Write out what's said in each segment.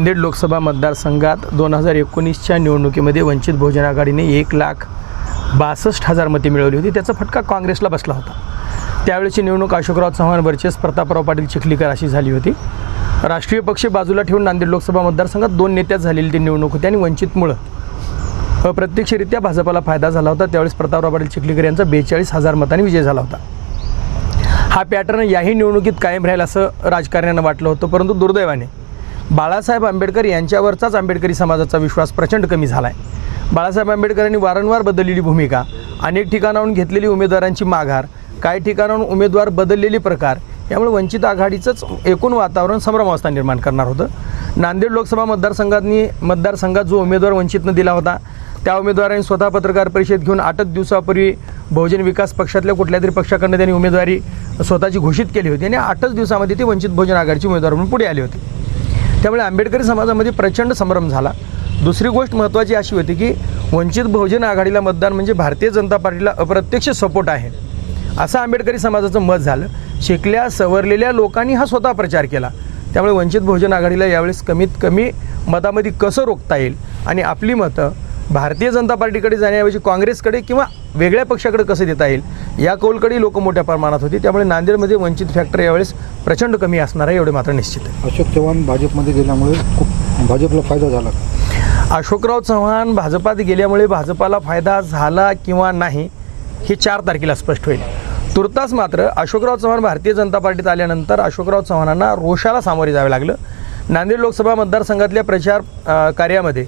नांदेड लोकसभा मतदारसंघात दोन हजार एकोणीसच्या निवडणुकीमध्ये वंचित बहुजन आघाडीने एक लाख बासष्ट हजार मते मिळवली होती. त्याचा फटका काँग्रेसला बसला होता. त्यावेळेची निवडणूक अशोकराव चव्हाण वर्चेस प्रतापराव पाटील चिखलीकर अशी झाली होती. राष्ट्रीय पक्ष बाजूला ठेवून नांदेड लोकसभा मतदारसंघात दोन नेत्यात झालेली ती निवडणूक होती आणि वंचितमुळं अप्रत्यक्षरित्या भाजपाला फायदा झाला होता. त्यावेळेस प्रतापराव पाटील चिखलीकर यांचा बेचाळीस हजार मतांनी विजय झाला होता. हा पॅटर्न याही निवडणुकीत कायम राहील असं राजकारण्यांना वाटलं होतं परंतु दुर्दैवाने बाळासाहेब आंबेडकर यांच्यावरचाच आंबेडकरी समाजाचा विश्वास प्रचंड कमी झाला आहे बाळासाहेब आंबेडकरांनी वारंवार बदललेली भूमिका अनेक ठिकाणाहून घेतलेली उमेदवारांची माघार काही ठिकाणाहून उमेदवार बदललेले प्रकार यामुळे वंचित आघाडीचंच एकूण वातावरण संभ्रमावस्था निर्माण करणार होतं. नांदेड लोकसभा मतदारसंघांनी मतदारसंघात जो उमेदवार वंचितनं दिला होता त्या उमेदवारांनी स्वतः पत्रकार परिषद घेऊन आठच दिवसापूर्वी बहुजन विकास पक्षातल्या कुठल्या तरी पक्षाकडनं त्यांनी उमेदवारी स्वतःची घोषित केली होती आणि आठच दिवसामध्ये ते वंचित बहुजन आघाडीचे उमेदवार म्हणून पुढे आले होते. त्यामुळे आंबेडकरी समाजामध्ये प्रचंड संभ्रम झाला. दुसरी गोष्ट महत्त्वाची अशी होती की वंचित बहुजन आघाडीला मतदान म्हणजे भारतीय जनता पार्टीला अप्रत्यक्ष सपोर्ट आहे. असं आंबेडकरी समाजाचं मत झालं. शिकल्या सवरलेल्या लोकांनी हा स्वतः प्रचार केला. त्यामुळे वंचित बहुजन आघाडीला यावेळेस कमीत कमी मतामध्ये कसं रोखता येईल? आणि आपली मतं भारतीय जनता पार्टीकडे जाण्याऐवजी काँग्रेसकडे किंवा वेगळ्या पक्षाकडे कसं देता येईल या कौलकडे लोक मोठ्या प्रमाणात होती. त्यामुळे नांदेडमध्ये वंचित फॅक्टर यावेळेस प्रचंड कमी असणार आहे एवढे मात्र निश्चित आहे. अशोक चव्हाण भाजपमध्ये गेल्यामुळे खूप भाजपला फायदा झाला. अशोकराव चव्हाण भाजपात गेल्यामुळे भाजपाला फायदा झाला किंवा नाही हे चार तारखेला स्पष्ट होईल. तुर्तास मात्र अशोकराव चव्हाण भारतीय जनता पार्टीत आल्यानंतर अशोकराव चव्हाणांना रोषाला सामोरे जावे लागलं. नांदेड लोकसभा मतदारसंघातल्या प्रचार कार्यामध्ये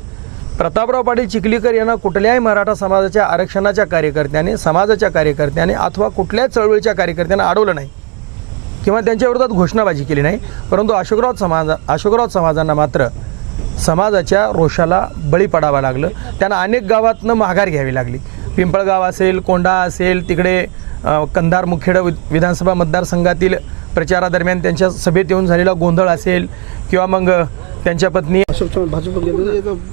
प्रतापराव पाटील चिखलीकर यांना कुठल्याही मराठा समाजाच्या आरक्षणाच्या कार्यकर्त्याने समाजाच्या कार्यकर्त्याने अथवा कुठल्याच चळवळीच्या कार्यकर्त्यांना अडवलं नाही किंवा त्यांच्या विरोधात घोषणाबाजी केली नाही. परंतु अशोकराव समाजा अशोकराव समाजांना मात्र समाजाच्या रोषाला बळी पडावा लागलं. त्यांना अनेक गावातनं माघार घ्यावी लागली. पिंपळगाव असेल कोंडा असेल तिकडे कंधार मुखेड वि- विधानसभा मतदारसंघातील प्रचारादरम्यान त्यांच्या सभेत येऊन झालेला गोंधळ असेल किंवा मग त्यांच्या पत्नी याचं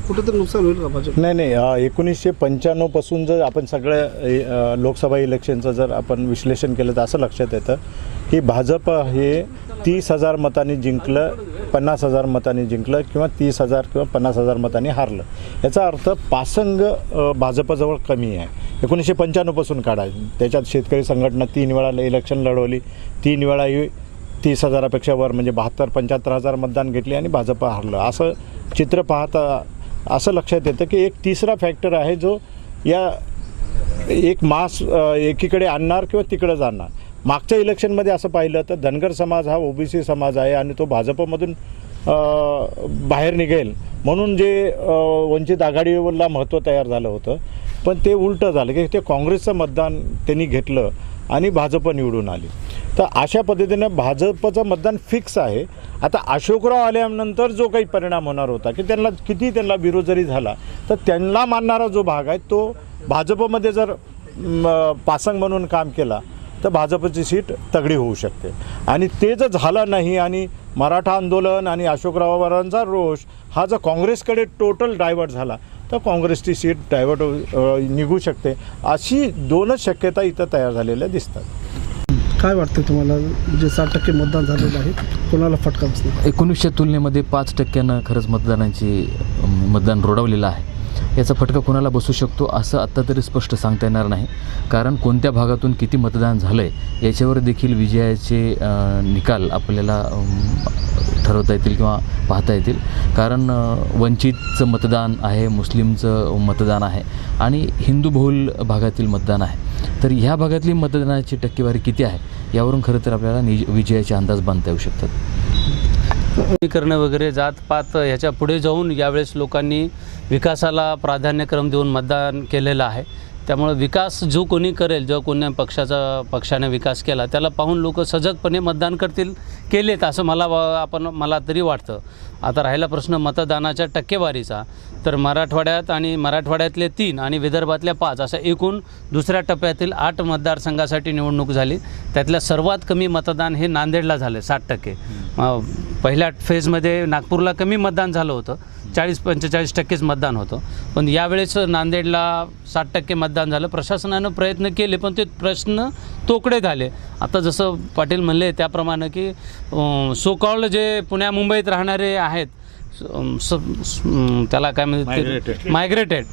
कुठेतरी नुकसान होईल का भाजप? नाही नाही एकोणीसशे पंच्याण्णवपासून जर आपण सगळ्या लोकसभा इलेक्शनचं जर आपण विश्लेषण केलं तर असं लक्षात येतं की भाजप हे तीस हजार मतांनी जिंकलं पन्नास हजार मतांनी जिंकलं किंवा तीस हजार किंवा पन्नास हजार मतांनी हारलं. याचा अर्थ पासंग भाजपजवळ कमी आहे. एकोणीसशे पंच्याण्णवपासून काढा त्याच्यात शेतकरी संघटना तीन वेळा इलेक्शन लढवली. तीन वेळा ही तीस हजारापेक्षा वर म्हणजे बहात्तर पंच्याहत्तर हजार मतदान घेतले आणि भाजप हरलं. असं चित्र पाहता असं लक्षात येतं की एक तिसरा फॅक्टर आहे जो या एक मास एकीकडे आणणार किंवा तिकडं जाणार. मागच्या इलेक्शनमध्ये असं पाहिलं तर धनगर समाज हा ओबीसी समाज आहे आणि तो भाजपमधून बाहेर निघेल. म्हणून जे वंचित आघाडीवरला महत्त्व तयार झालं होतं पण ते उलटं झालं. की ते काँग्रेसचं मतदान त्यांनी घेतलं आणि भाजप निवडून आली. तर अशा पद्धतीनं भाजपचं मतदान फिक्स आहे. आता अशोकराव आल्यानंतर जो काही परिणाम होणार होता की त्यांना किती त्यांना विरोध जरी झाला तर त्यांना मानणारा जो भाग आहे तो भाजपमध्ये जर पासंग म्हणून काम केला तर भाजपची सीट तगडी होऊ शकते. आणि ते जर झालं नाही आणि मराठा आंदोलन आणि अशोकरावांचा रोष हा जर काँग्रेसकडे टोटल डायव्हर्ट झाला तर काँग्रेसची सीट डायव्हर्ट निघू शकते. अशी दोनच शक्यता इथं तयार झालेल्या दिसतात. काय वाटतं तुम्हाला? जे साठ टक्के मतदान झालेलं आहे कोणाला फटका बसणार? एकोणीसच्या तुलनेमध्ये पाच टक्क्यानं खरंच मतदानाची मतदान रोडवलेलं आहे. याचा फटका कोणाला बसू शकतो असं आत्ता तरी स्पष्ट सांगता येणार नाही. कारण कोणत्या भागातून किती मतदान झालं आहे याच्यावर देखील विजयाचे निकाल आपल्याला ठरवता येतील किंवा पाहता येतील. कारण वंचितचं मतदान आहे मुस्लिमचं मतदान आहे आणि हिंदू बहुल भागातील मतदान आहे. तर ह्या भागातली मतदानाची टक्केवारी किती आहे यावरून खरं तर आपल्याला निज विजयाचे अंदाज बांधता येऊ शकतात. करणं वगैरे जात पात ह्याच्या पुढे जाऊन यावेळेस लोकांनी विकासाला प्राधान्यक्रम देऊन मतदान केलेलं आहे. त्यामुळं विकास जो कोणी करेल जो कोणी पक्षाचा पक्षाने विकास केला त्याला पाहून लोक सजगपणे मतदान करतील केलेत असं मला आपण मला तरी वाटतं. आता राहिला प्रश्न मतदानाच्या टक्केवारीचा. तर मराठवाड्यात आणि मराठवाड्यातले तीन आणि विदर्भातल्या पाच अशा एकूण दुसऱ्या टप्प्यातील आठ मतदारसंघासाठी निवडणूक झाली. त्यातल्या सर्वात कमी मतदान हे नांदेडला झालं साठ टक्के. पहिल्या फेजमध्ये नागपूरला कमी मतदान झालं होतं. चाळीस पंचेचाळीस टक्केच मतदान होतं. पण यावेळेस नांदेडला साठ टक्के मतदान झालं. प्रशासनानं प्रयत्न केले पण ते प्रश्न तोकडे झाले आता जसं पाटील म्हणले त्याप्रमाणे की सो कॉल्ड जे पुण्या मुंबईत राहणारे आहेत त्याला काय म्हणते मायग्रेटेड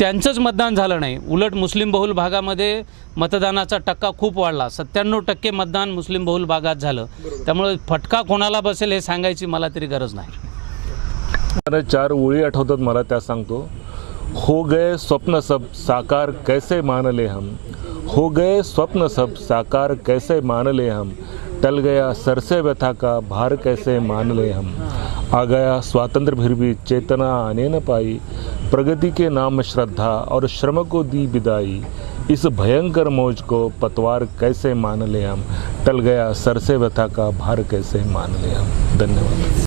त्यांचंच मतदान झालं नाही. उलट मुस्लिम बहुल भागामध्ये मतदानाचा टक्का खूप वाढला. सत्त्याण्णव टक्के मतदान मुस्लिम बहुल भागात झालं. त्यामुळे फटका कोणाला बसेल हे सांगायची मला तरी गरज नाही. चार ओळी आठवतात मला त्या सांगतो. हो गए स्वप्न सब साकार कैसे मान ले हम? हो गए स्वप्न सब साकार कैसे मान ले हम? टल गया सरसे व्यथा का भार कैसे मान ले हम? आ गया। स्वातंत्र फिर भी चेतना आने न पाई। प्रगति के नाम श्रद्धा और श्रम को दी विदाई। इस भयंकर मौज को पतवार कैसे मान ले हम? टल गया सर से व्यथा का भार कैसे मान ले हम? धन्यवाद।